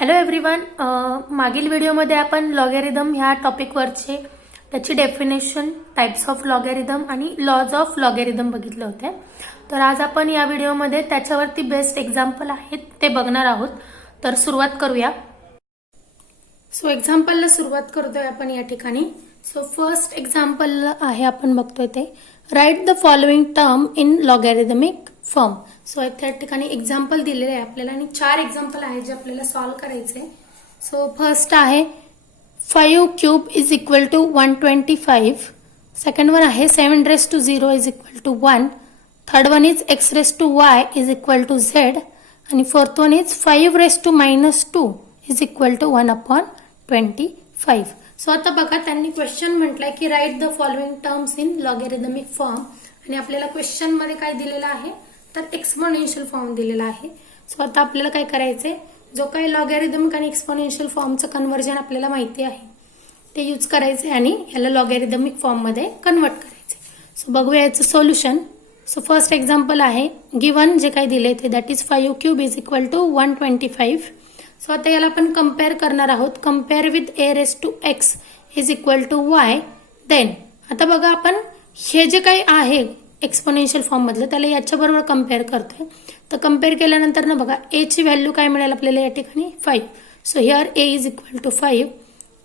Hello everyone. मागील व्हिडिओमध्ये आपण लॉगॅरिथम ह्या टॉपिकवरचे त्याची डेफिनेशन, टाइप्स ऑफ लॉगॅरिथम आणि लॉज ऑफ लॉगॅरिथम बघितले होते. तर आज आपण या व्हिडिओमध्ये त्याच्यावरती बेस्ट एक्झाम्पल आहेत ते बघणार आहोत. तर सुरुवात करूया. सो एक्झाम्पलला सुरुवात करतोय आपण या ठिकाणी. सो फर्स्ट एक्झाम्पल आहे आपण बघतोय ते right the following term in logarithmic form. So त्या ठिकाणी एक्झाम्पल दिलेले आहे आपल्याला आणि 4 एक्झाम्पल आहेत जे आपल्याला सॉल्व्ह करायचे. सो फर्स्ट आहे 5 cube is equal to 125. Second one आहे 7 raise to 0 is equal to 1. Third one is x raise to y is equal to z. आणि fourth one is 5 raise to -2 is equal to 1/25. So आता बघा, त्यांनी question म्हटलंय की write the following terms in logarithmic form आणि आपल्याला question मध्ये काय दिलेलं आहे तर एक्सपोनेन्शियल फॉर्म दिलेला आहे. सो आता आपल्याला काय करायचंय, जो काही लॉगॅरिथमिक आणि एक्सपोनेन्शियल फॉर्मचं कन्व्हर्जन आपल्याला माहिती आहे ते यूज करायचे आणि याला लॉगॅरिथमिक फॉर्म मध्ये कन्वर्ट करायचे. सो बघूया याचं सोल्युशन. सो फर्स्ट एक्झाम्पल आहे गिवन जे काही दिले ते that is 5 cube is equal to 125. So आता याला आपण कम्पेअर करणार आहोत. Compare with a raise to x is equal to y. Then आता बघा, आपण हे जे काही आहे एक्सपोनेन्शियल फॉर्म मधलं त्याला याच्या बरोबर कम्पेअर करतोय. तर कम्पेअर केल्यानंतर ना बघा, a ची व्हॅल्यू काय मिळेल आपल्याला या ठिकाणी 5. So here a is equal to 5.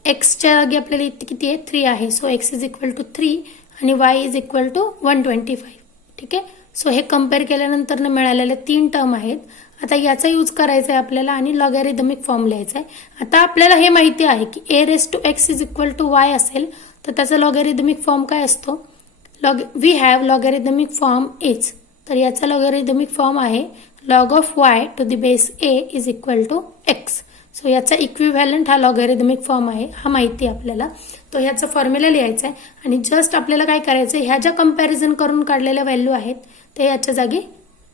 x च्या जागी आपल्याला इथे किती आहे 3 आहे. So x is equal to 3 आणि y इज इक्वल टू 125. ठीक आहे. सो हे कम्पेअर केल्यानंतर ना मिळालेल्या 3 टर्म आहेत. आता याचा यूज करायचा आहे आपल्याला आणि लॉगॅरिथमिक फॉर्म लिहायचा आहे. आता आपल्याला हे माहिती आहे की a raise to x is equal to y असेल तर त्याचा लॉगॅरिथमिक फॉर्म काय असतो. We have logarithmic form is. तर याचा लॉगॅरिथमिक फॉर्म आहे log of y to the base a is equal to x. So याचा इक्विव्हॅलंट हा लॉगॅरिथमिक फॉर्म आहे, हा माहिती आहे आपल्याला. तो ह्याचा फॉर्म्युला लिहायचा आहे आणि जस्ट आपल्याला काय करायचं, ह्या ज्या कम्पॅरिझन करून काढलेल्या व्हॅल्यू आहेत ते याच्या जागी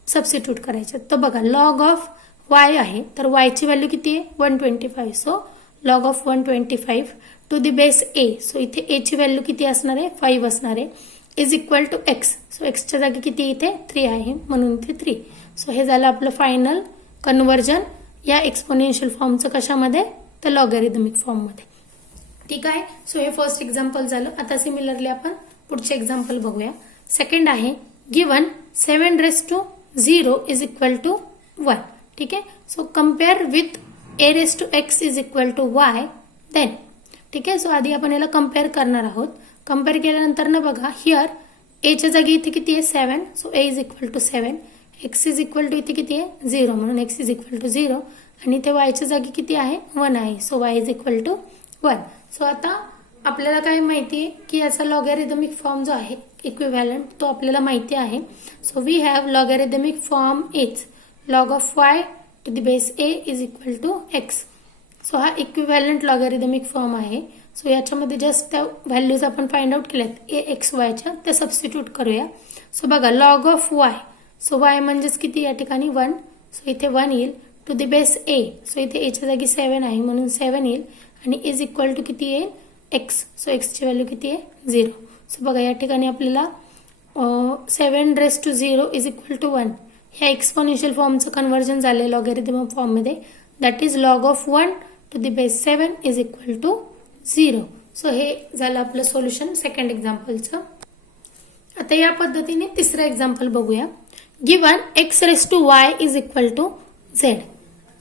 सबस्टिट्यूट करायचे. तर बघा, लॉग ऑफ y आहे तर y ची व्हॅल्यू किती आहे 125. So log of 125 to the base a. So इथे a ची व्हॅल्यू किती असणार आहे 5 असणार आहे is equal to x. So x च्या जागी किती इथे 3 आहे म्हणून इथे 3. सो हे झालं आपलं फायनल कन्व्हर्जन या एक्सपोनेन्शियल फॉर्मचं कशामध्ये तर लॉगॅरिथमिक फॉर्म मध्ये. ठीक आहे. सो हे फर्स्ट एक्झाम्पल झालं. आता सिमिलरली आपण पुढचे एक्झाम्पल बघूया. सेकंड आहे given 7 raise to 0 is equal to 1. ठीक आहे. So compare with a raise to x is equal to y. Then ठीक आहे. सो आधी आपण याला कम्पेअर करणार आहोत. कम्पेअर केल्यानंतर ना बघा, हिअर a च्या जागी इथे किती आहे 7. So a is equal to 7. x is equal to इथे किती आहे 0 म्हणून x इज इक्वल टू 0 आणि इथे y च्या जागी किती आहे 1 आहे. So y is equal to 1. So आता आपल्याला काय माहिती आहे की याचा लॉगॅरिथमिक फॉर्म जो आहे इक्विव्हॅलंट तो आपल्याला माहिती आहे. So we have logarithmic form is log of y to the base a is equal to x. So हा इक्विव्हॅलंट लॉगॅरिथमिक फॉर्म आहे. सो याच्यामध्ये जस्ट त्या व्हॅल्यूज आपण फाइंड आउट केल्यात a x y च्या, त्या सबस्टिट्यूट करूया. सो बघा, log of y. So y म्हणजेच किती या ठिकाणी 1. सो इथे 1 येईल to the base a. So इथे a च्या जागी 7 आहे म्हणून 7 येईल आणि इज इक्वल टू किती येईल x. सो x ची व्हॅल्यू किती आहे 0. सो बघा, या ठिकाणी आपल्याला 7 raise to 0 is equal to 1 ह्या एक्सपोनेन्शियल फॉर्मचं कन्व्हर्जन झाले लॉगॅरिथमिक फॉर्म मध्ये. That is log of 1 to the base 7 is equal to 0. So हे झालं आपलं सोल्युशन सेकंड एक्झाम्पलचं. आता या पद्धतीने तिसरं एक्झाम्पल बघूया. Given x raise to y is equal to z.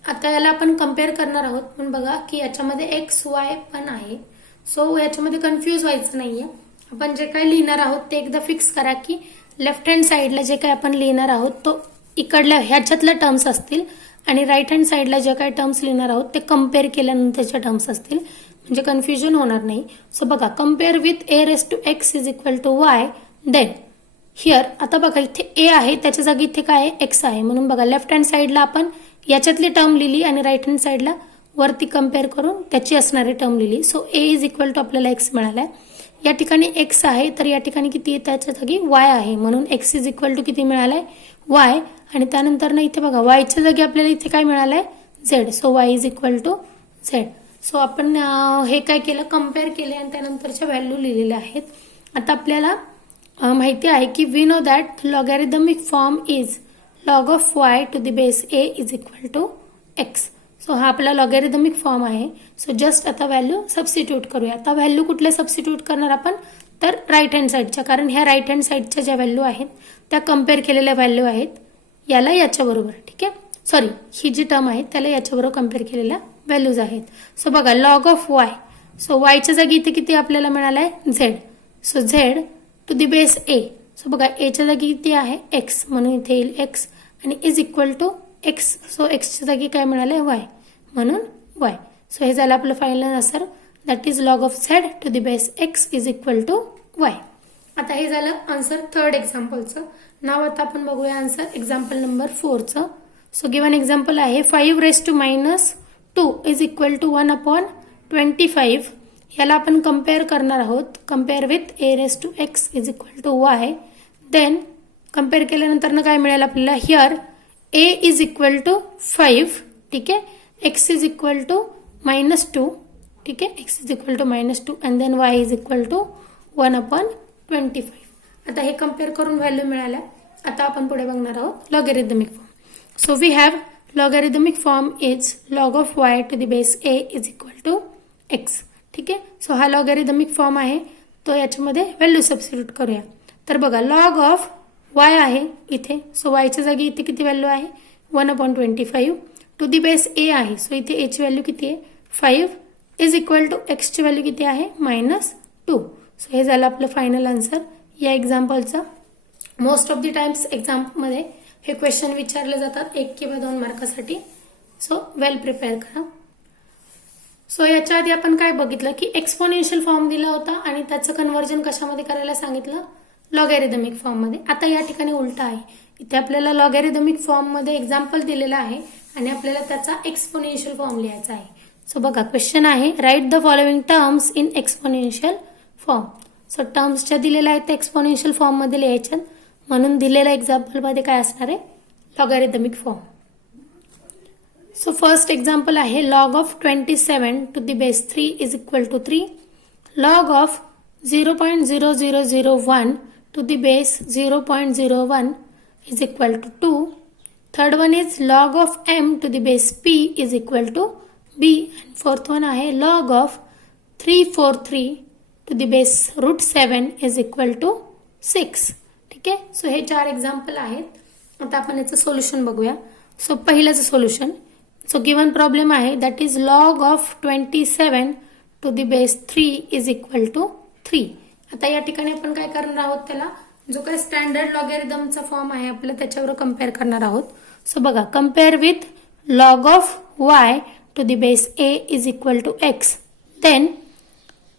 आता याला आपण कम्पेअर करणार आहोत. पण बघा की याच्यामध्ये x y पण आहे. सो याच्यामध्ये कन्फ्यूज व्हायचं नाहीये. आपण जे काही लिहिणार आहोत ते एकदा फिक्स करा की लेफ्ट हँड साईडला जे काही आपण लिहिणार आहोत तो इकडल्या ह्याच्यातल्या टर्म्स असतील आणि राईट हँड साईडला जे काही टर्म्स लिहिणार आहोत ते कम्पेअर केल्यानंतरच्या टर्म्स असतील, म्हणजे कन्फ्युजन होणार नाही. सो बघा, compare with a raise to x is equal to y. Then here आता बघा, इथे a आहे त्याच्या जागी इथे काय आहे x आहे म्हणून बघा, लेफ्ट हँड साईडला आपण याच्यातली टर्म लिहिली आणि राईट हँड साईडला वरती कम्पेअर करून त्याची असणारी टर्म लिहिली. So a is equal to आपल्याला x मिळालाय. या ठिकाणी x आहे तर या ठिकाणी किती त्याच्या जागी y आहे म्हणून x इज इक्वल टू किती मिळालाय y. आणि त्यानंतर ना इथे बघा, y च्या जागी आपल्याला इथे काय मिळालंय z. So y is equal to z. So आपण हे काय केलं, कम्पेअर केले आणि त्यानंतरच्या व्हॅल्यू लिहिलेल्या आहेत. आता आपल्याला माहिती आहे की we know that logarithmic form is log of y to the base a is equal to x. So हा आपला लॉगॅरिथमिक फॉर्म आहे. सो जस्ट आता व्हॅल्यू सबस्टिट्यूट करूया. आता व्हॅल्यू कुठल्या सबस्टिट्यूट करणार आपण, तर राईट हँड साईडच्या, कारण ह्या राईट हँड साईडच्या ज्या व्हॅल्यू आहेत त्या कम्पेअर केलेल्या व्हॅल्यू आहेत याला याच्याबरोबर. ठीक आहे, सॉरी ही जी टर्म आहे त्याला याच्याबरोबर कम्पेअर केलेल्या व्हॅल्यूज आहेत. सो बघा लॉग ऑफ वाय, सो वायच्या जागी इथे किती आपल्याला मिळालं आहे Z. So Z to the base A. So बघा एच्या जागी किती आहे एक्स, म्हणून इथे येईल एक्स आणि is equal to x. So एक्सच्या जागी काय मिळालं आहे वाय, म्हणून वाय. सो हे झालं आपलं final answer, that is log of z to the base x is equal to y. आता हे झालं आन्सर थर्ड एक्झाम्पलचं. नाव आता आपण बघूया आन्सर एक्झाम्पल नंबर 4चं. सो गिवन एक्झाम्पल आहे 5⁻² इज इक्वल टू 1/25. याला आपण कम्पेअर करणार आहोत, compare with a⁻x is equal to y. Then compare केल्यानंतर काय मिळेल आपल्याला, here a is equal to 5. ठीक आहे, x इज इक्वल टू -2. ठीक आहे, x is equal to -2 and then y is equal to 1/25. आता हे कम्पेअर करून व्हॅल्यू मिळाल्या. आता आपण पुढे बघणार आहोत logarithmic form. So we have logarithmic form is log of y to the base a is equal to x. ठीक आहे, सो हा लॉगॅरिथमिक फॉर्म आहे, तो याच्यामध्ये व्हॅल्यू सबस्टिट्यूट करूया. तर बघा लॉग ऑफ y आहे इथे, सो yच्या जागी इथे किती व्हॅल्यू आहे 1/25. टू दी बेस a आहे, सो इथे a ची व्हॅल्यू किती आहे 5 इज इक्वल टू x ची व्हॅल्यू किती आहे -2. सो हे झालं आपलं फायनल आन्सर या एक्झाम्पलचं. मोस्ट ऑफ द टाइम्स एक्झाममध्ये हे क्वेश्चन विचारले जातात 1 किंवा 2 मार्कासाठी. सो वेल प्रिपेअर करा. सो याच्या आधी आपण काय बघितलं की एक्सपोनेन्शियल फॉर्म दिला होता आणि त्याचं कन्व्हर्जन कशामध्ये करायला सांगितलं, लॉगॅरिथमिक फॉर्ममध्ये. आता या ठिकाणी उलट आहे, इथे आपल्याला लॉगॅरिथमिक फॉर्ममध्ये एक्झाम्पल दिलेला आहे आणि आपल्याला त्याचा एक्सपोनेन्शियल फॉर्म लिहायचा आहे. सो बघा क्वेश्चन आहे right the following terms in exponential form. So terms ज्या दिलेल्या आहेत त्या एक्सपोनेन्शियल फॉर्ममध्ये लिहायच्या, म्हणून दिलेल्या एक्झाम्पलमध्ये काय असणार आहे logarithmic form. So first example आहे log of 27 to the base 3 is equal to 3. Log of 0.0001 to the base 0.01 is equal to 2. Third one is log of m to the base p is equal to b. And fourth one आहे log of 343 to the base √7 is equal to 6. ठीक आहे, so हे 4 example आहेत. आता आपण याचं solution बघूया. So पहिल्याचं सोल्युशन, सो गिवन प्रॉब्लेम आहे that is log of 27 to the base 3 is equal to 3. आता या ठिकाणी आपण काय करणार आहोत, त्याला जो काही स्टँडर्ड लॉगॅरिथमचा फॉर्म आहे आपलं त्याच्यावर कम्पेअर करणार आहोत. सो बघा compare with log of y to the base a is equal to x. Then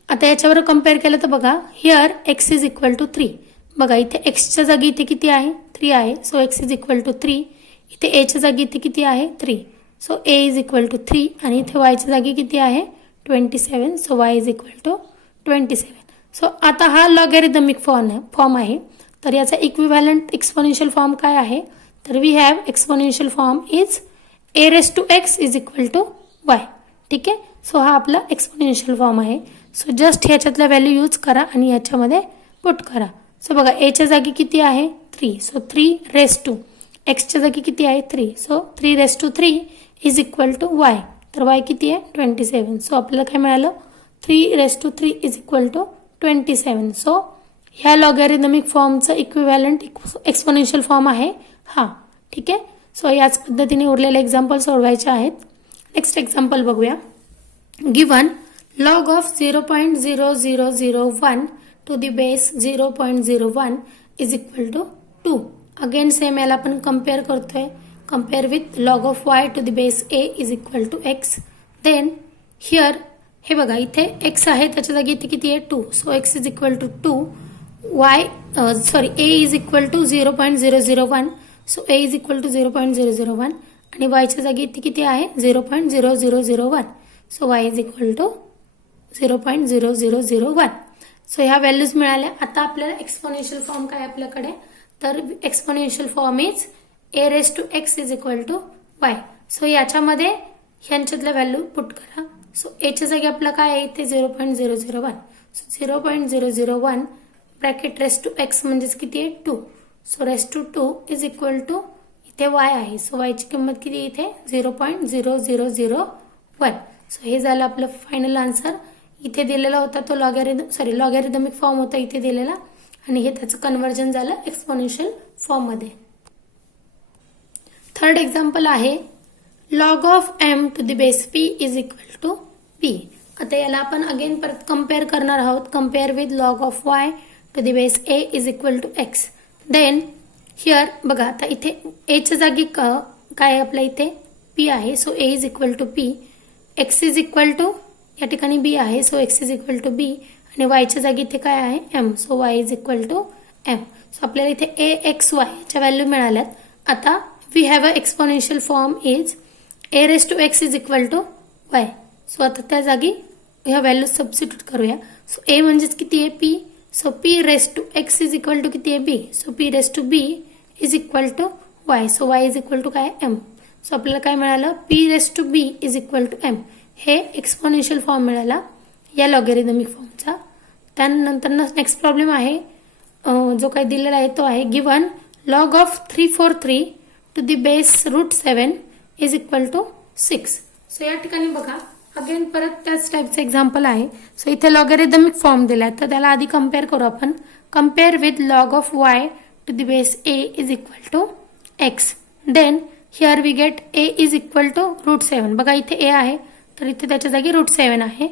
आता याच्यावर कम्पेअर केलं तर बघा here x is equal to 3. बघा इथे एक्सच्या जागी इथे किती आहे 3 आहे, so x is equal to 3. इथे एच्या जागी इथे किती आहे 3, so a is equal to 3. आणि इथे yच्या जागी किती आहे 27, so y is equal to 27. So आता हा लॉगॅरिथमिक फॉर्म आहे, तर याचा इक्विव्हॅलंट एक्सपोनेन्शियल फॉर्म काय आहे, तर we have exponential form is a⁻x is equal to y. ठीक आहे, सो हा आपला एक्सपोनेन्शियल फॉर्म आहे. सो जस्ट ह्याच्यातल्या व्हॅल्यू यूज करा आणि याच्यामध्ये पुट करा. सो बघा एच्या जागी किती आहे 3, सो 3⁻, एक्सच्या जागी किती आहे 3, so 3⁻³ is equal to y. तर y किती आहे 27. सो आपल्याला काय मिळालं 3⁻³ इज इक्वल टू 27. सो ह्या लॉगॅरिथमिक फॉर्मचं इक्विव्हॅलंट एक्सपोनेन्शियल फॉर्म आहे हा. ठीक आहे, सो याच पद्धतीने उरलेले एक्झाम्पल सोडवायचे आहेत. नेक्स्ट एक्झाम्पल बघूया. Given log of 0.0001 to the base 0.01 is equal to 2. Again same याला आपण कम्पेअर करतोय, compare with log of y to the base a is equal to x. Then here हे बघा इथे x आहे त्याच्या जागी इथे किती आहे 2, so x is equal to 2. a is equal to 0.001, so a is equal to 0.001 आणि y च्या जागी इथे किती आहे 0.0001, so y is equal to 0.0001. So ह्या व्हॅल्यूज मिळाल्या. आता आपल्याला एक्सपोनेन्शियल फॉर्म काय आपल्याकडे, तर exponential form is a⁻x is equal to y. So याच्यामध्ये ह्यांच्यातल्या व्हॅल्यू पुट करा. सो एच्या जागी आपला काय आहे इथे 0.001, सो 0.001 ब्रॅकेट ⁻x म्हणजेच किती आहे 2, सो ⁻2 इज इक्वल टू इथे वाय आहे. सो वायची किंमत किती इथे 0.0001. सो हे झालं आपलं फायनल आन्सर. इथे दिलेला होता तो लॉगॅरिथमिक फॉर्म होता इथे दिलेला आणि हे त्याचं कन्व्हर्जन झालं एक्सपोनेन्शियल फॉर्ममध्ये. थर्ड एक्झाम्पल आहे log of m to the base p is equal to p. आता याला आपण अगेन परत कम्पेअर करणार आहोत. Compare with log of y to the base a is equal to x. Then here बघा आता इथे a च्या जागी काय आपल्या इथे p आहे. So a is equal to p. x is equal to या ठिकाणी b आहे. So x is equal to b आणि y च्या जागी इथे काय आहे m. So y is equal to m. So आपल्याला इथे axy च्या व्हॅल्यू मिळाल्यात. आता we have a exponential form is a raise to x is equal to y. So आता त्या जागी ह्या व्हॅल्यू सबस्टिट्यूट करूया. सो a म्हणजेच किती आहे p. So p raise to x is equal to किती आहे b. So p raise to b is equal to y. So y is equal to काय m. सो आपल्याला काय मिळालं p raise to b is equal to m. हे exponential form मिळाला या logarithmic फॉर्मचा. त्यानंतर नेक्स्ट प्रॉब्लेम आहे जो काही दिलेला आहे तो आहे given log of 343 to the base root 7 is equal to 6. So या ठिकाणी बघा अगेन परत त्याच टाईपचं एक्झाम्पल आहे. सो इथे लॉगॅरिथमिक फॉर्म दिला आहे तर त्याला आधी कम्पेअर करू आपण. Compare with log of y to the base a is equal to x. Then here we get a is equal to root 7. बघा इथे a आहे तर इथे त्याच्या जागी रूट 7 आहे.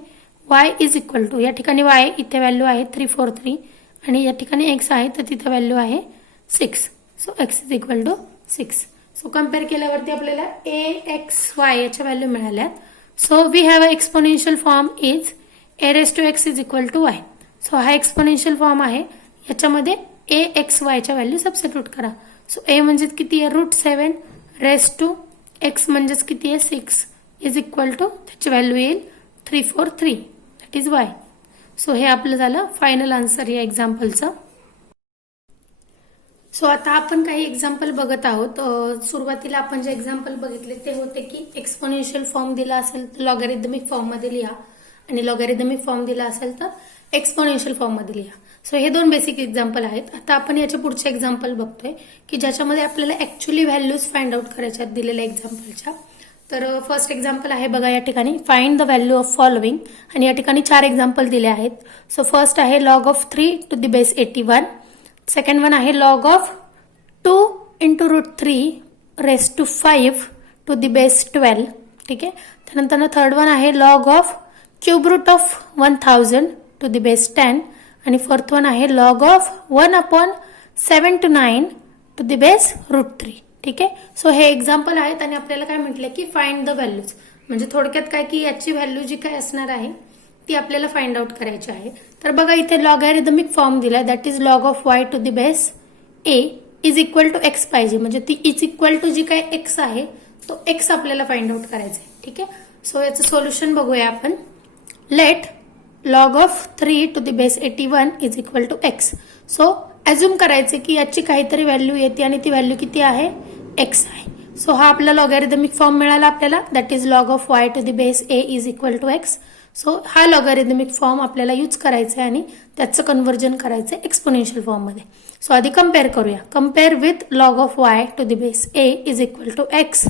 y इज इक्वल टू या ठिकाणी y इथे व्हॅल्यू आहे 343 आणि या ठिकाणी x आहे तर तिथे व्हॅल्यू आहे 6. So x is equal to 6. So compare केल्यावरती आपल्याला axy याच्या व्हॅल्यू मिळाल्यात. So we have a exponential form is a raise to x is equal to y. So हा एक्सपोनेन्शियल फॉर्म आहे. याच्यामध्ये axy च्या व्हॅल्यू सबस्टिट्यूट करा. सो a म्हणजेच किती आहे रूट 7 रेस टू x म्हणजेच किती आहे 6 इज इक्वल टू त्याची व्हॅल्यू येईल 343 दॅट इज y. सो हे आपलं झालं फायनल आन्सर या एक्झाम्पलचं. सो आता आपण काही एक्झाम्पल बघत आहोत. सुरुवातीला आपण जे एक्झाम्पल बघितले ते होते की एक्सपोनेन्शियल फॉर्म दिला असेल तर लॉगॅरिथमिक फॉर्ममध्ये लिहा आणि लॉगॅरिथमिक फॉर्म दिला असेल तर एक्सपोनेन्शियल फॉर्ममध्ये लिहा. सो हे दोन बेसिक एक्झाम्पल आहेत. आता आपण याचे पुढचे एक्झाम्पल बघतोय की ज्याच्यामध्ये आपल्याला ऍक्च्युअली व्हॅल्यूज फाइंड आउट करायच्या दिलेल्या एक्झाम्पलच्या. तर फर्स्ट एक्झाम्पल आहे बघा या ठिकाणी find the value of following आणि या ठिकाणी 4 एक्झाम्पल दिले आहेत. सो फर्स्ट आहे log of 3 to the base 81. Second one आहे log of 2 into root 3 raise to 5 to the base 12. ठीक आहे. त्यानंतर थर्ड वन आहे log of cube root of 1000 to the base 10 आणि फोर्थ वन आहे log of 1/7 to 9 to the base root 3. ठीक आहे. So हे एक्झाम्पल आहेत आणि आपल्याला काय म्हटलं की फाइंड द व्हॅल्यूज म्हणजे थोडक्यात काय की याची व्हॅल्यू जी काय असणार आहे ती आपल्याला फाइंड आउट करायची आहे. तर बघा इथे लॉगॅरिथमिक फॉर्म दिलाय that is log of y to the base a is equal to x पाहिजे म्हणजे ती इज इक्वल टू जी काय x आहे तो x आपल्याला फाइंड आउट करायचा आहे. ठीक आहे. सो याचं सोल्युशन बघूया आपण. Let log of 3 to the base 81 is equal to x. So assume करायचे की याची काहीतरी व्हॅल्यू येते आणि ती व्हॅल्यू किती आहे x आहे. सो हा आपला लॉगॅरिथमिक फॉर्म मिळाला आपल्याला that is log of y to the base a is equal to x. So हा लॉगॅरिथमिक फॉर्म आपल्याला यूज करायचा आहे आणि त्याचं कन्व्हर्जन करायचं आहे एक्सपोनेन्शियल फॉर्ममध्ये. सो आधी कम्पेअर करूया. Compare with log of y to the base a is equal to x.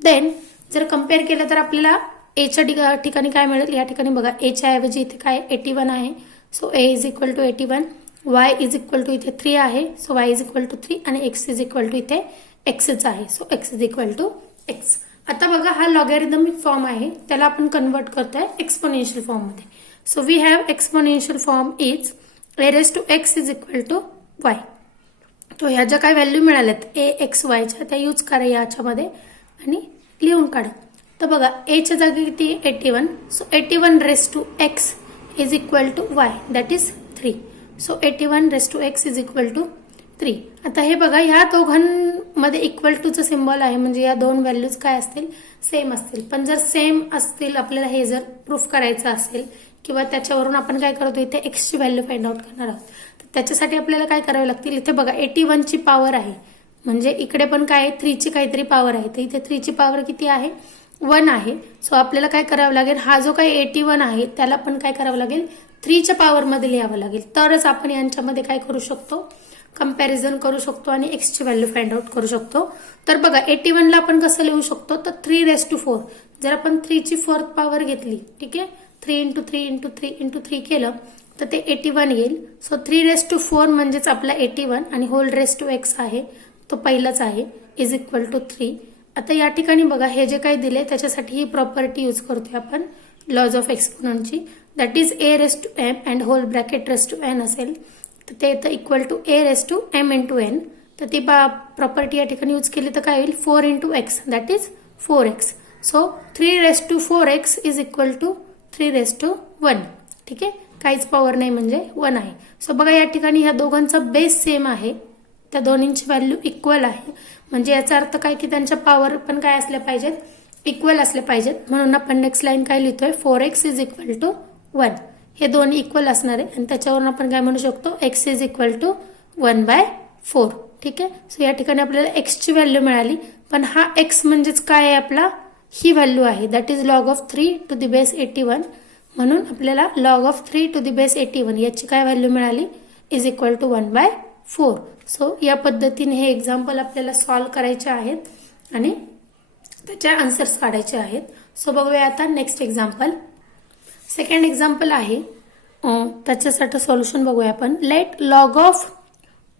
Then जर कम्पेअर केलं तर आपल्याला a च्या ठिकाणी काय मिळेल. या ठिकाणी बघा a च्या ऐवजी इथे काय 81 आहे. So a is equal to 81. y is equal to इथे 3 आहे. So y is equal to 3 आणि x इज इक्वल टू इथे xच आहे. So x is equal to x. आता बघा हा लॉगॅरिथमिक फॉर्म आहे त्याला आपण कन्वर्ट करतोय एक्सपोनेन्शियल फॉर्म मध्ये. So we have exponential form is a raise to x is equal to y. तो ह्या ज्या काय व्हॅल्यू मिळाल्यात axy च्या त्या यूज करा याच्यामध्ये आणि लिहून काढा. तर बघा a च्या जागी किती 81. So 81 raise to x is equal to y that is 3. So 81 raise to x is equal to 3. आता हे बघा ह्या दोघांमध्ये इक्वल टूचं सिम्बॉल आहे म्हणजे या दोन व्हॅल्यूज काय असतील सेम असतील. पण जर सेम असतील आपल्याला हे जर प्रूफ करायचं असेल किंवा त्याच्यावरून आपण काय करतो इथे x ची व्हॅल्यू फाइंड आउट करणार आहोत. तर त्याच्यासाठी आपल्याला काय करावे लागतील. इथे बघा 81 ची पॉवर आहे म्हणजे इकडे पण काय 3 ची काहीतरी पॉवर आहे. तर इथे 3 ची पॉवर किती आहे 1 आहे. सो आपल्याला काय करावं लागेल हा जो काही 81 आहे त्याला पण काय करावं लागेल 3 च्या पॉवर मध्ये लिहावं लागेल तरच आपण यांच्यामध्ये काय करू शकतो कंपॅरिझन करू शकतो आणि एक्सची व्हॅल्यू फाइंड आउट करू शकतो. तर बघा 81ला आपण कसं लिहू शकतो, तर 3⁻4. जर आपण 3ची 4th पॉवर घेतली, ठीक आहे, 3 × 3 × 3 × 3 केलं तर ते 81 येईल. सो 3⁻4 म्हणजेच आपला 81 आणि होल रेस टू एक्स आहे तो पहिलाच आहे इज इक्वल टू 3. आता या ठिकाणी बघा हे जे काही दिले त्याच्यासाठी ही प्रॉपर्टी यूज करतोय आपण लॉज ऑफ एक्सपोनंटची, that is a⁻m and whole bracket raise to n असेल तर ते येतं इक्वल टू a⁻m × n. तर ती प्रॉपर्टी या ठिकाणी यूज केली तर काय होईल 4 × x that is 4x. So 3⁻4x is equal to 3⁻1. ठीक आहे, काहीच पॉवर नाही म्हणजे 1 आहे. सो बघा या ठिकाणी ह्या दोघांचा बेस सेम आहे, त्या दोन्हींची व्हॅल्यू इक्वल आहे. म्हणजे याचा अर्थ काय की त्यांच्या पॉवर पण काय असल्या पाहिजेत, इक्वल असले पाहिजेत. म्हणून आपण नेक्स्ट लाईन काय लिहितोय 4x इज इक्वल टू 1. हे दोन्ही इक्वल असणार आहे आणि त्याच्यावरून आपण काय म्हणू शकतो x इज इक्वल टू 1/4. ठीक आहे, सो या ठिकाणी आपल्याला x ची व्हॅल्यू मिळाली, पण हा x म्हणजेच काय आहे आपला, ही व्हॅल्यू आहे दॅट इज log ऑफ 3⁻81. म्हणून आपल्याला log ऑफ 3⁻81 याची काय व्हॅल्यू मिळाली इज इक्वल टू 1/4. सो या पद्धतीने हे एक्झाम्पल आपल्याला सॉल्व्ह करायचे आहेत आणि त्याचे आन्सर्स काढायचे आहेत. सो बघूया आता नेक्स्ट एक्झाम्पल. सेकंड एक्झाम्पल आहे त्याच्यासाठी सोल्युशन बघूया आपण. Let log of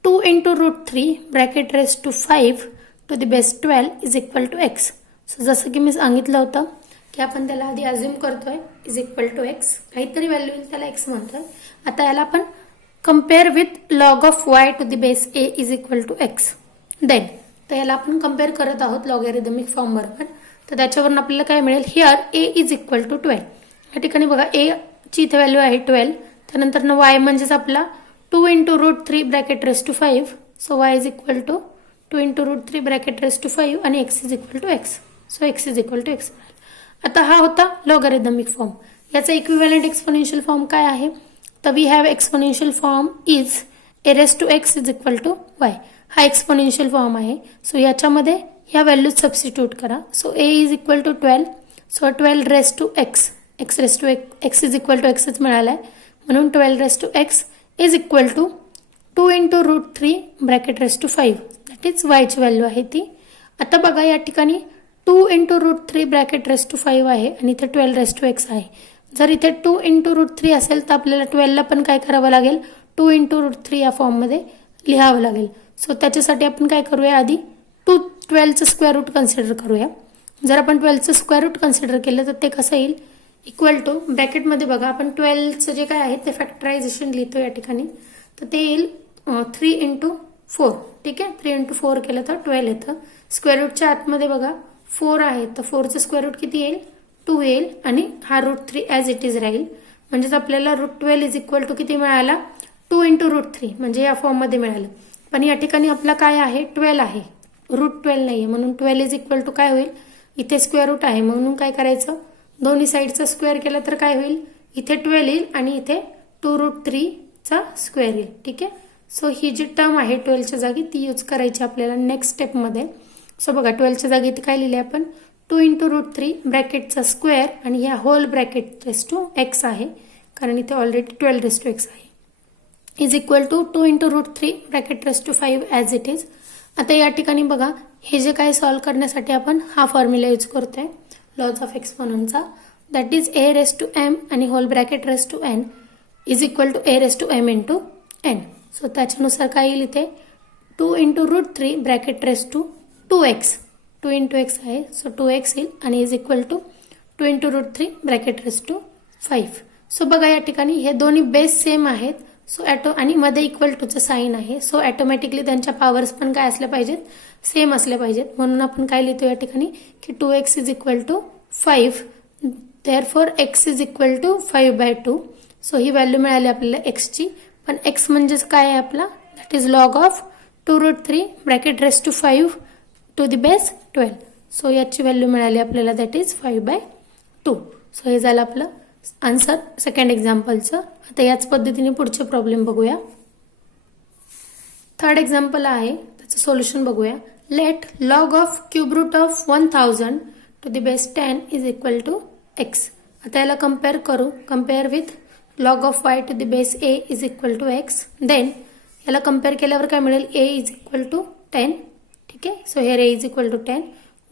2 × √3 bracket raise to 5 to the base 12 is equal to x. So जसं की मी सांगितलं होतं की आपण त्याला आधी अज्युम करतोय इज इक्वल टू x, काहीतरी व्हॅल्यू येईल त्याला x म्हणतोय. आता याला आपण compare with log of y to the base a is equal to x. Then तर याला आपण कम्पेअर करत आहोत लॉगॅरिथमिक फॉर्म बरोबर. तर त्याच्यावरून आपल्याला काय मिळेल, here a is equal to 12. या ठिकाणी बघा a ची इथे व्हॅल्यू आहे 12. त्यानंतर y म्हणजेच आपला 2 × √3 bracket raise to 5. So y is equal to 2 × √3 bracket raise to 5 आणि x is equal to x. So x is equal to x. आता हा होता लॉगॅरिथमिक फॉर्म. याचा इक्विव्हॅलंट एक्सपोनेन्शियल फॉर्म काय आहे, तर we have exponential form is a⁻x is equal to y. हा exponential form आहे. सो याच्यामध्ये ह्या व्हॅल्यूज सबस्टिट्यूट करा. So a is equal to 12. So 12 raise to x, x raise to x is equal to xच मिळाला आहे. म्हणून 12 raise to x is equal to 2 × √3 bracket raise to 5 that is y ची value आहे ती. आता बघा या ठिकाणी 2 × √3 ब्रॅकेट रेस टू 5 आहे आणि इथे 12 रेस टू x आहे. जर इथे 2 × √3 असेल तर आपल्याला 12ला पण काय करावं लागेल, 2 × √3 या फॉर्ममध्ये लिहावं लागेल. सो त्याच्यासाठी आपण काय करूया, आधी 12चं स्क्वेअर रूट कन्सिडर करूया. जर आपण 12चं स्क्वेअर रूट कन्सिडर केलं तर ते कसं येईल, इक्वल टू ब्रॅकेटमध्ये बघा आपण 12चं जे काय आहे ते फॅक्टरायझेशन लिहितो या ठिकाणी, तर ते येईल 3 × 4. ठीक आहे, 3 × 4 केलं तर 12 येतं. स्क्वेअर रूटच्या आतमध्ये बघा 4 आहे, तर 4चं स्क्वेअर रूट किती येईल, 2 येईल आणि हा √3 ॲज इट इज राहील. म्हणजेच आपल्याला √12 इज इक्वल टू किती मिळाला, 2 × √3 म्हणजे या फॉर्ममध्ये मिळालं. पण या ठिकाणी आपला काय आहे, 12 आहे, √12 नाही आहे. म्हणून 12 इज इक्वल टू काय होईल, इथे स्क्वेअर रूट आहे म्हणून काय करायचं, दोन्ही साईडचा स्क्वेअर केला तर काय होईल, इथे 12 येईल आणि इथे 2 √3चा स्क्वेअर येईल. ठीक आहे, सो ही जी टर्म आहे 12च्या जागी ती यूज करायची आपल्याला नेक्स्ट स्टेपमध्ये. सो बघा 12च्या जागी इथे काय लिहिले आपण, 2 × √3 ब्रॅकेटचा स्क्वेअर आणि ह्या whole bracket raise to x आहे कारण इथे ऑलरेडी 12 रेस टू x आहे is equal to 2 × √3 bracket raise to 5 as it is. आता या ठिकाणी बघा हे जे काय सॉल्व्ह करण्यासाठी आपण हा फॉर्म्युला यूज करतोय लॉज ऑफ एक्सपोनंटचा, दॅट इज a⁻m आणि whole bracket raise to n is equal to a⁻m × n. So त्याच्यानुसार काय येईल, इथे 2 × √3 bracket raise to 2x, 2 × x आहे सो 2x येईल आणि is equal to 2 × √3 bracket raise to 5. So बघा या ठिकाणी हे दोन्ही बेस सेम आहेत. सो आणि मध्ये इक्वल टूचं साईन आहे. सो ॲटोमॅटिकली त्यांच्या पॉवर्स पण काय असल्या पाहिजेत, सेम असल्या पाहिजेत. म्हणून आपण काय लिहितो या ठिकाणी की 2x is equal to 5. Therefore x is equal to 5/2. So ही व्हॅल्यू मिळाली आपल्याला एक्सची. पण x म्हणजेच काय आहे आपला, that is log of 2 √3 bracket raise to 5 to the base 12. So याची व्हॅल्यू मिळाली आपल्याला दॅट इज 5/2. सो हे झालं आपलं आन्सर सेकंड एक्झाम्पलचं. आता याच पद्धतीने पुढचे प्रॉब्लेम बघूया. थर्ड एक्झाम्पल आहे त्याचं सोल्युशन बघूया. Let log of cube root of 1000 to the base 10 is equal to x. आता याला कम्पेअर करू. Compare with log of y to the base a is equal to x. Then याला compare केल्यावर काय मिळेल, a इज इक्वल टू 10. ठीक आहे. So here a is equal to 10,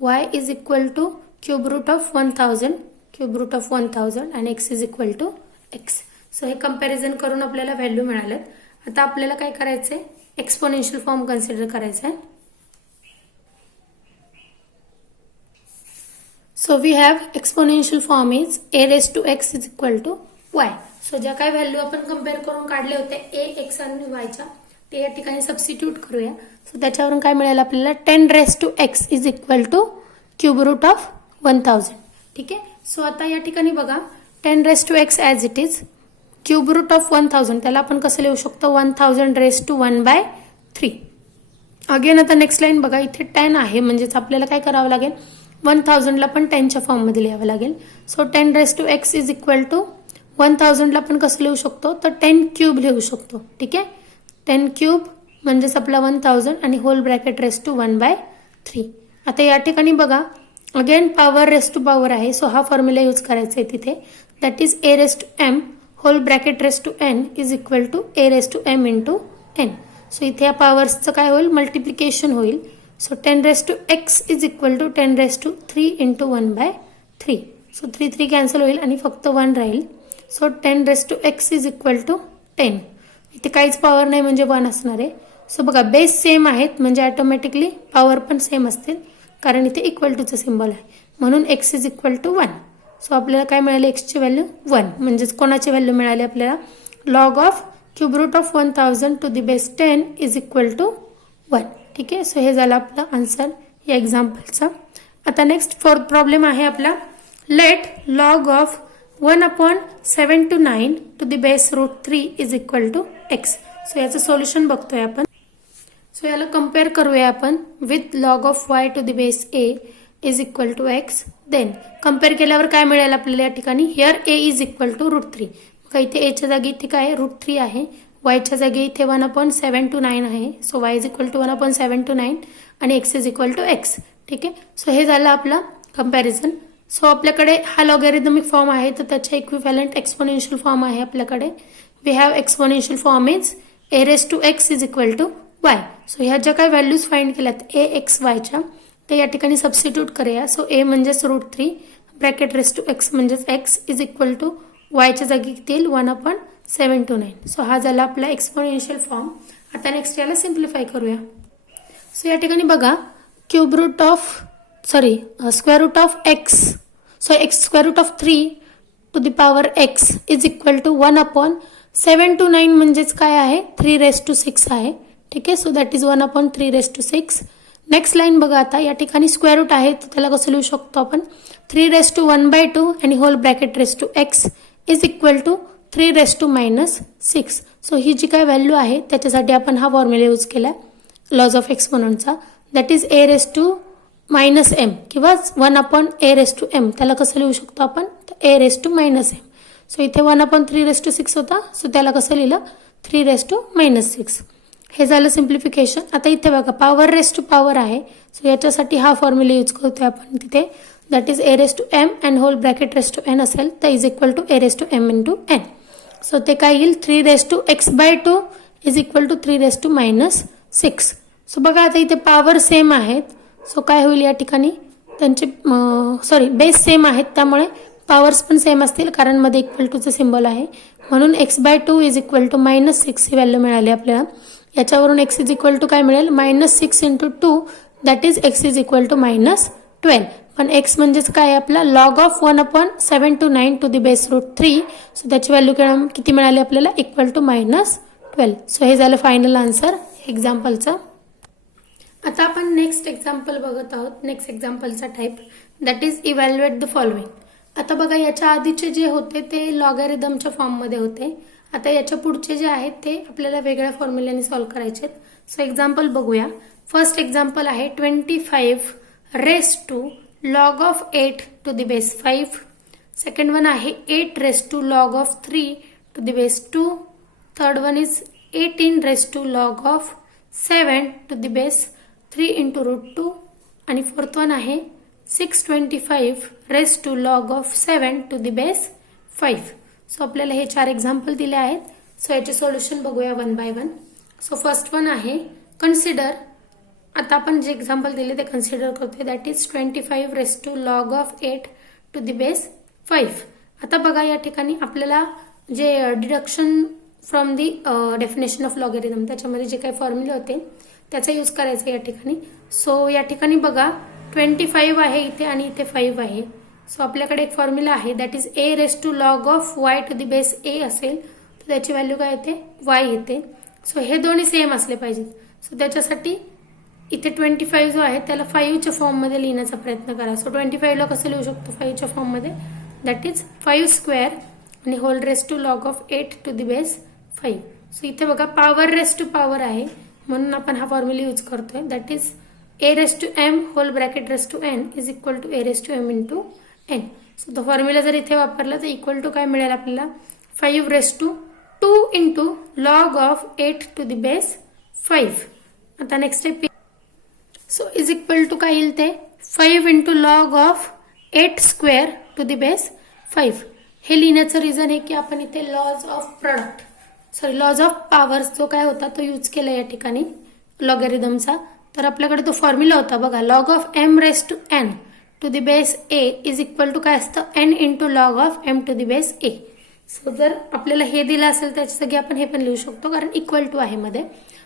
y is equal to cube root of 1000 आणि x is equal to x. So हे comparison करून आपल्याला व्हॅल्यू मिळाल्यात. आता आपल्याला काय करायचंय, एक्सपोनेन्शियल फॉर्म कन्सिडर करायचा आहे. So we have exponential form is a raise to x is equal to y. So ज्या काही व्हॅल्यू आपण कम्पेअर करून काढले होते a, x आणि y च्या, ते या ठिकाणी सबस्टिट्यूट करूया. सो त्याच्यावरून काय मिळेल आपल्याला, 10 raise to x is equal to cube root of 1000. ठीक आहे. सो आता या ठिकाणी बघा, 10 raise to x as it is cube root of 1000, त्याला आपण कसं लिहू शकतो, 1000 रेज टू 1/3. अगेन आता नेक्स्ट लाईन बघा, इथे 10 आहे म्हणजेच आपल्याला काय करावं लागेल, 1000ला पण 10च्या फॉर्ममध्ये लिहावं लागेल. So 10 raise to x is equal to 1000ला पण कसं लिहू शकतो, तर 10 क्यूब लिहू शकतो. ठीक आहे. 10 क्यूब म्हणजेच आपला 1000 आणि होल ब्रॅकेट रेज टू 1/3. आता या ठिकाणी बघा, again power raise to power आहे. सो हा फॉर्म्युला यूज करायचा आहे तिथे, that is a raise to m whole bracket raise to n is equal to a raise to m into n. So इथे या पॉवर्सचं काय होईल, मल्टिप्लिकेशन होईल. So 10 raise to x is equal to 10 raise to 3 into 1/3. So 3 cancel होईल आणि फक्त 1 राहील. So 10 raise to x is equal to 10. इथे काहीच पॉवर नाही म्हणजे 1 असणार आहे. सो बघा, बेस सेम आहेत म्हणजे ऑटोमॅटिकली पॉवर पण सेम असतील, कारण इथे इक्वल टूचं सिम्बॉल आहे, म्हणून x is equal to 1. So आपल्याला काय मिळाले, एक्सची व्हॅल्यू 1. म्हणजेच कोणाची व्हॅल्यू मिळाली आपल्याला, log of cube root of 1000 to the base 10 is equal to 1. ठीक आहे. सो हे झालं आपलं आन्सर या एक्झाम्पलचा. आता नेक्स्ट फोर्थ प्रॉब्लेम आहे आपला, let log of 1/7 to 9 to the base root 3 is equal to x. So याचं सोल्युशन बघतोय आपण. सो याला कम्पेअर करूया आपण with log of y to the base a is equal to x. Then compare केल्यावर काय मिळेल आपल्याला या ठिकाणी, here a is equal to root 3. बघा इथे a च्या जागी इथे काय रूट 3 आहे, y च्या जागी इथे 1/7 to 9 आहे. So y is equal to 1/7 to 9 आणि x is equal to x. ठीक आहे. सो हे झालं आपलं कम्पॅरिझन. सो आपल्याकडे हा लॉगॅरिथमिक फॉर्म आहे, तर त्याच्या इक्विव्हॅलंट एक्सपोनेन्शियल फॉर्म आहे आपल्याकडे. We have exponential form is a raise to x is equal to y. So ह्या ज्या काही व्हॅल्यूज फाइंड केल्यात a, x, y च्या, ते या ठिकाणी सबस्टिट्यूट करूया. सो a म्हणजेच root 3 bracket raise to x म्हणजेच x is equal to y च्या जागी किती येईल, 1/7 to 9. सो हा झाला आपला एक्सपोनेन्शियल फॉर्म. आता नेक्स्ट याला सिम्प्लिफाय करूया. सो या ठिकाणी बघा, cube root of square root of x, so square root of 3 to the power x is equal to 1/7 to 9 म्हणजेच काय आहे, 3 रेज टू 6 आहे. ठीक आहे. So that is 1/3 raise to 6. Next line बघा, आता या ठिकाणी स्क्वेअर रूट आहे, तर त्याला कसं लिहू शकतो आपण, 3 रेज टू 1/2 आणि whole bracket raise to x is equal to 3 raise to -6. So ही जी काय व्हॅल्यू आहे त्याच्यासाठी आपण हा फॉर्म्युला यूज केला लॉज ऑफ एक्सपोनंटचा, that is a raise to -m किंवा 1/a रेज टू m. त्याला कसं लिहू शकतो आपण, a raise to -m. So इथे 1/3 रेज टू 6 होता, सो त्याला कसं लिहिलं, 3 रेज टू -6. हे झालं सिम्प्लिफिकेशन. आता इथे बघा, पॉवर रेज टू पॉवर आहे, सो याच्यासाठी हा फॉर्म्युला यूज करतोय आपण तिथे, that is a raise to m and whole bracket raise to n असेल तर is equal to a raise to m into n. So ते काय येईल, 3 raise to x/2 is equal to 3 raise to -6. So बघा आता इथे power same आहेत, so काय होईल या ठिकाणी, त्यांचे बेस सेम आहेत, त्यामुळे पॉवर्स पण सेम असतील, कारण मध्ये इक्वल टूचं सिम्बॉल आहे, म्हणून x/2 इज इक्वल टू -6 ही व्हॅल्यू मिळाली आपल्याला. याच्यावरून x इज इक्वल टू काय मिळेल, -6 into 2 that is x is equal to -12. पण x म्हणजेच काय आपला, log of 1/7 to 9 to the base root 3. So त्याची व्हॅल्यू किती मिळाली आपल्याला, इक्वल टू -12. सो हे झालं फायनल आन्सर एक्झाम्पलचं. आता आपण नेक्स्ट एक्झाम्पल बघत आहोत. नेक्स्ट एक्झाम्पलचा type that is evaluate the following. आता बघा, याच्या आधीचे जे होते ते लॉगॅरिथमच्या फॉर्ममध्ये होते. आता याच्या पुढचे जे आहेत ते आपल्याला वेगळ्या फॉर्म्युल्याने सॉल्व्ह करायचे आहेत. सो एक्झाम्पल बघूया. फर्स्ट एक्झाम्पल आहे 25 raise to log of 8 to the base 5. Second one आहे 8 raise to log of 3 to the base 2. Third one is 18 raise to log of 7 to the base 3 into root 2. आणि fourth one आहे 625 raise to log of 7 to the base 5. So आपल्याला हे 4 example दिले आहेत. So याचे solution बघूया one by one. So first one आहे consider. आता आपण जे एक्झाम्पल दिले ते कन्सिडर करतोय. That is 25 raise to log of 8 to the base 5. आता बघा या ठिकाणी आपल्याला जे deduction from the definition of logarithm त्याच्यामध्ये जे काही फॉर्म्युले होते त्याचा यूज करायचा या ठिकाणी. सो या ठिकाणी बघा 25 आहे इथे आणि इथे 5 आहे. सो आपल्याकडे एक फॉर्म्युला आहे that is a raise to log of y to the base a असेल तर त्याची व्हॅल्यू काय येते y येते. सो हे दोन्ही सेम असले पाहिजेत. सो त्याच्यासाठी इथे 25 जो आहे त्याला 5च्या फॉर्ममध्ये लिहिण्याचा प्रयत्न करा. सो 25ला कसं लिहू शकतो 5च्या फॉर्ममध्ये दॅट इज 5 स्क्वेअर आणि whole raise to log of 8 to the base 5. So इथे बघा पॉवर रेस टू पॉवर आहे म्हणून आपण हा फॉर्म्युला यूज करतोय. That is a raise to m whole bracket raise to n is equal to a raise to m into n. So तो formula जर इथे वापरला तर इक्वल टू काय मिळेल आपल्याला 5 raise to 2 into log of 8 to the base 5. आता next step. So is equal to काय येईल ते 5 into log of 8 square to the base 5. हे लिहिण्याचं रिझन आहे की आपण इथे लॉज ऑफ पॉवर जो काय होता तो यूज केला या ठिकाणी लॉगॅरिथमचा. तर आपल्याकडे तो फॉर्म्युला होता बघा log of m raise to n to the base a is equal to काय असतं n into log of m to the base a. So जर आपल्याला हे दिलं असेल त्याच्या जागी आपण हे पण लिहू शकतो कारण इक्वल टू आहे मध्ये.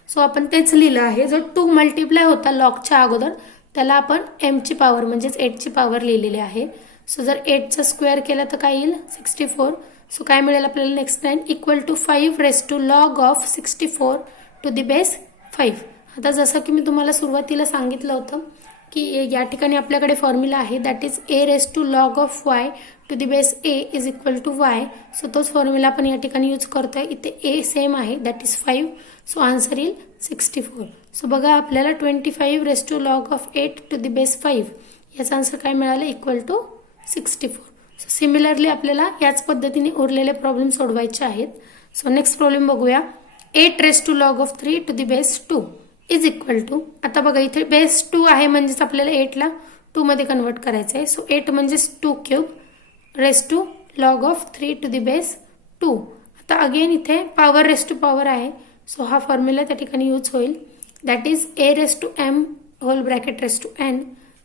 सो आपण तेच लिहिलं आहे. जो 2 मल्टिप्लाय होता लॉगच्या अगोदर त्याला आपण m ची पॉवर म्हणजेच 8 ची पॉवर लिहिलेली आहे. सो जर 8चा स्क्वेअर केला तर काय येईल 64. सो काय मिळेल आपल्याला next line equal to 5 raise to log of 64 to the base 5. आता जसं की मी तुम्हाला सुरुवातीला सांगितलं होतं की या ठिकाणी आपल्याकडे फॉर्म्युला आहे that is a raise to log of y to the base a is equal to y. So तोच फॉर्म्युला आपण या ठिकाणी यूज करतोय. इथे a सेम आहे दॅट इज 5. सो आन्सर येईल 64. सो बघा आपल्याला 25 raise to log of 8 to the base 5 याचा आन्सर काय मिळालं इक्वल टू 64. सो सिमिलरली आपल्याला याच पद्धतीने उरलेले प्रॉब्लेम सोडवायचे आहेत. सो नेक्स्ट प्रॉब्लेम बघूया. 8 raise to log of 3 to the base 2 is equal to. आता बघा इथे बेस 2 आहे म्हणजेच आपल्याला 8ला 2 मध्ये कन्वर्ट करायचं आहे. सो 8 म्हणजेच 2 cube raise to log of 3 to the base 2. आता अगेन इथे पॉवर रेस टू पॉवर आहे. सो हा फॉर्म्युला त्या ठिकाणी यूज होईल that is a raise to m whole bracket raise to n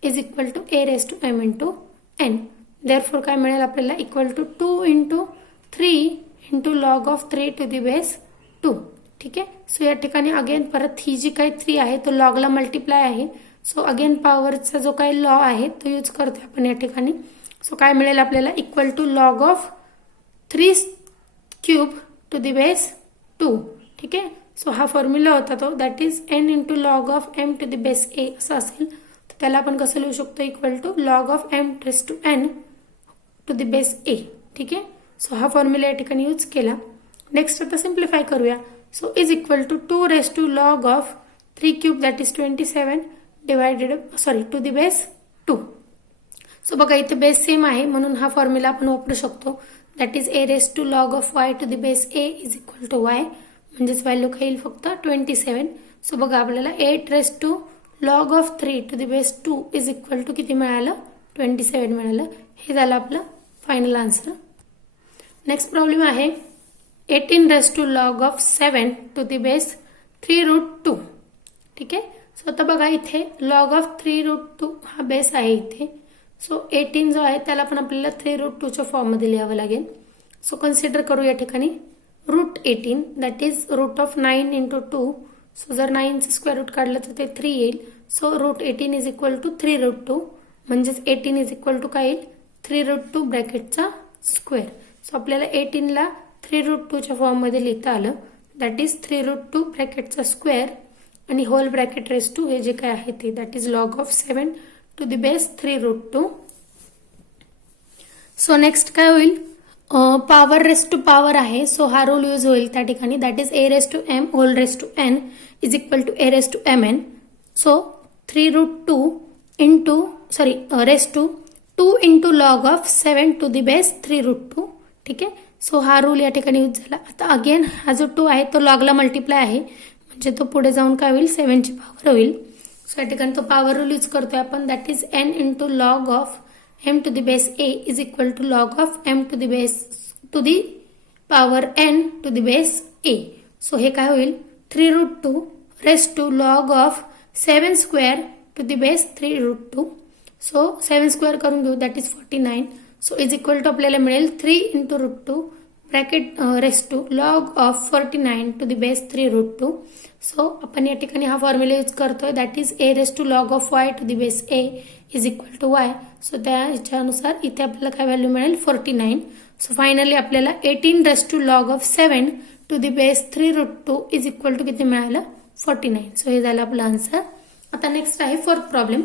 is equal to a raise to m into n. Therefore काय मिळेल आपल्याला equal to 2 into 3 into log of 3 to the base 2. ठीक आहे. So या ठिकाणी again परत ही जी काही 3 आहे तो लॉगला मल्टिप्लाय आहे. सो अगेन पॉवरचा जो काही लॉ आहे तो यूज करतोय आपण या ठिकाणी. सो काय मिळेल आपल्याला equal to log of 3 cube to the base 2. ठीक आहे. सो हा फॉर्म्युला होता तो that is n into log of m to the base a असं असेल तर त्याला आपण कसं लिहू शकतो equal to log of m raise to n to the base a. ठीक आहे. सो हा फॉर्म्युला या ठिकाणी यूज केला. नेक्स्ट आता सिम्प्लिफाय करूया. So is equal to 2 raise to log of 3 cube that is 27 divided to the base 2. So बघा इथे बेस सेम आहे म्हणून हा फॉर्म्युला आपण वापरू शकतो that is a raise to log of y to the base a is equal to y म्हणजेच value काय येईल फक्त 27. सो बघा आपल्याला 8 raise to log of 3 to the base 2 is equal to किती मिळालं 27 मिळालं. हे झालं आपलं फायनल आन्सर. नेक्स्ट प्रॉब्लेम आहे 18 raise to log of 7 to the base 3 route 2. ठीक आहे. सो आता बघा इथे लॉग ऑफ 3 रूट 2 हा बेस आहे इथे. सो 18 जो आहे त्याला पण आपल्याला 3 रूट 2च्या फॉर्ममध्ये लिहावं लागेल. सो कन्सिडर करू या ठिकाणी root 18 that is root of 9 into 2. So जर 9चं स्क्वेअर रूट काढलं तर ते 3 येईल. So root 18 is equal to 3 route 2 म्हणजेच 18 इज इक्वल टू काय येईल 3 रूट 2 ब्रॅकेटचा स्क्वेअर. सो आपल्याला 18ला 3 रूट 2च्या फॉर्ममध्ये लिहिता आलं दॅट इज 3 रूट 2 ब्रॅकेटचा स्क्वेअर आणि होल ब्रॅकेट रेस टू हे जे काय आहे ते that is log of 7 to the base 3 route 2. So next काय होईल पॉवर रेस टू पॉवर आहे. सो हा रूल यूज होईल त्या ठिकाणी that is a raise to m whole raise to n is equal to a raise to mn. So 3 route 2 into race to 2 into log of 7 to the base 3 route 2. ठीक आहे. So हा rule या ठिकाणी use झाला. आता again हा जो 2 आहे तो लॉगला मल्टिप्लाय आहे म्हणजे तो पुढे जाऊन काय होईल 7ची पॉवर होईल. सो या ठिकाणी तो पॉवर रूल यूज करतोय आपण that is n into log of m to the base a is equal to log of m to the base to the power n to the base a. So हे काय होईल 3√2 raised to log of 7 square to the base 3√2. So 7 square करून घेऊ, that is 49. So is equal to आपल्याला मिळेल 3 × √2 bracket raised to log of 49 to the base 3√2. So आपण या ठिकाणी हा फॉर्म्युला यूज करतोय, that is a raised to log of y to the base a is equal to y. So त्या ह्याच्यानुसार इथे आपल्याला काय व्हॅल्यू मिळेल 49. सो फायनली आपल्याला 18 raised to log of 7 to the base 3√2 is equal to किती मिळालं 49. So हे झालं आपलं आन्सर. आता नेक्स्ट आहे fourth problem,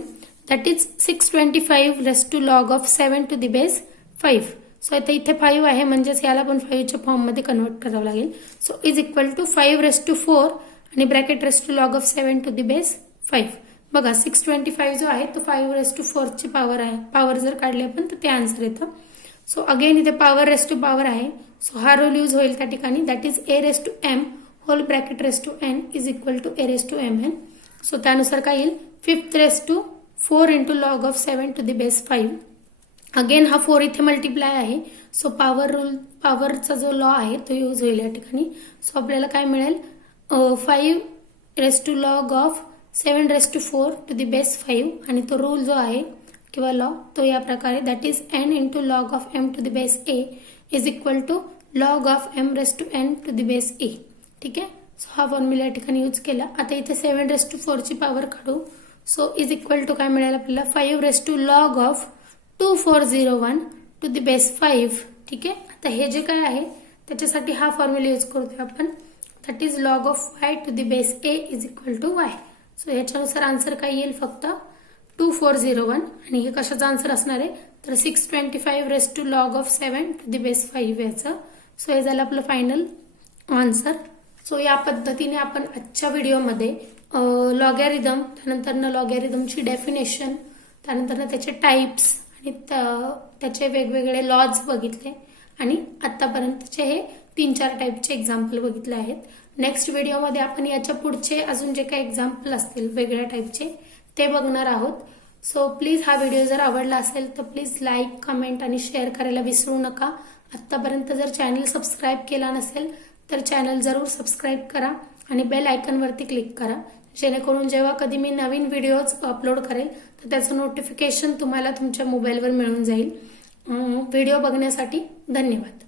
that is 625 raised to log of 7 to the base 5. So आता इथे 5 आहे, म्हणजेच याला पण 5च्या फॉर्ममध्ये कन्वर्ट करावं लागेल. So is equal to 5 raised to 4 आणि bracket raised to log of 7 to the base 5. बघा 625 जो आहे तो 5 रेस्ट टू 4 ची पॉवर आहे. पॉवर जर काढली आपण तर ते आन्सर येतं. सो अगेन इथे पॉवर रेस्ट टू पॉवर आहे. सो हा रूल यूज होईल त्या ठिकाणी, that is a raised to m whole bracket raised to n is equal to a raised to mn. So त्यानुसार काय येईल 5 raised to 4 × log of 7 to the base 5. Again हा 4 इथे मल्टिप्लाय आहे. सो पॉवरचा जो लॉ आहे तो यूज होईल या ठिकाणी. सो आपल्याला काय मिळेल 5 raised to log of 7 raised to 4 to the base 5 आणि तो रूल जो आहे किंवा लॉ तो या प्रकारे, that is n × log of m to the base a is equal to log of m raised to n to the base a. ठीक आहे. सो हा फॉर्म्युला या ठिकाणी यूज केला. आता इथे 7 रेस्ट टू 4 ची पॉवर काढू. सो इज इक्वल टू काय मिळेल आपल्याला 5 raised to log of 2401 to the base 5. ठीक आहे. आता हे जे काय आहे त्याच्यासाठी हा फॉर्म्युला यूज करतोय आपण, that is log of y to the base a is equal to y. So याच्यानुसार आन्सर काय येईल फक्त 2401 आणि हे कशाचा आन्सर असणार आहे तर 625 raised to log of 7 to the base 5 याचं. सो हे झालं आपलं फायनल आन्सर. सो या पद्धतीने आपण आजच्या व्हिडिओमध्ये लॉगॅरिदम, त्यानंतर लॉगॅरिदमची डेफिनेशन, त्यानंतर त्याचे टाइप्स आणि त्याचे वेगवेगळे लॉज बघितले आणि आतापर्यंतचे हे 3-4 टाइपचे एक्झाम्पल बघितले आहेत. नेक्स्ट व्हिडिओमध्ये आपण याच्या पुढचे अजून जे काही एक्झाम्पल असतील वेगळ्या टाइपचे ते बघणार आहोत. सो प्लीज हा व्हिडिओ जर आवडला असेल तर प्लीज लाईक, कमेंट आणि शेअर करायला विसरू नका. आत्तापर्यंत जर चॅनल सबस्क्राईब केला नसेल तर चॅनल जरूर सबस्क्राईब करा आणि बेल आयकॉनवरती क्लिक करा, जेणेकरून जेव्हा कधी मी नवीन व्हिडिओज अपलोड करेल तर त्याचं नोटिफिकेशन तुम्हाला तुमच्या मोबाईलवर मिळून जाईल. व्हिडिओ बघण्यासाठी धन्यवाद.